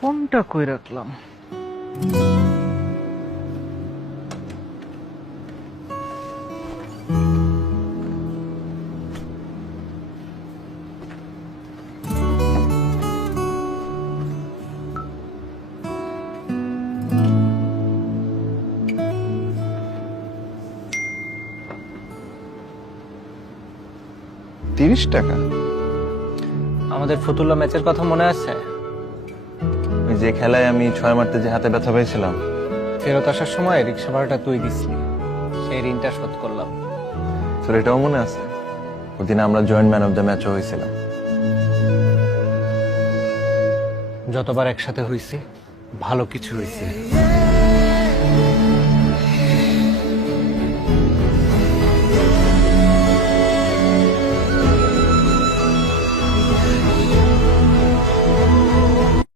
ফোনটা কই রাখলাম? টাকা? আমাদের ফতুল্লা ম্যাচের কথা মনে আছে? ওই যে খেলায় আমি 6 মারতে যে হাতে ব্যথা পেয়েছিলাম। ফেরত আসার সময় রিক্সা ভাড়াটা তুই দিসলি, সেই ঋণটা শোধ করলাম। তোর এটাও মনে আছে? ওদিন আমরা জয়েন্ট ম্যান অফ দ্য ম্যাচও হয়েছিলাম। যতবার একসাথে হইছি ভালো কিছু হইছে।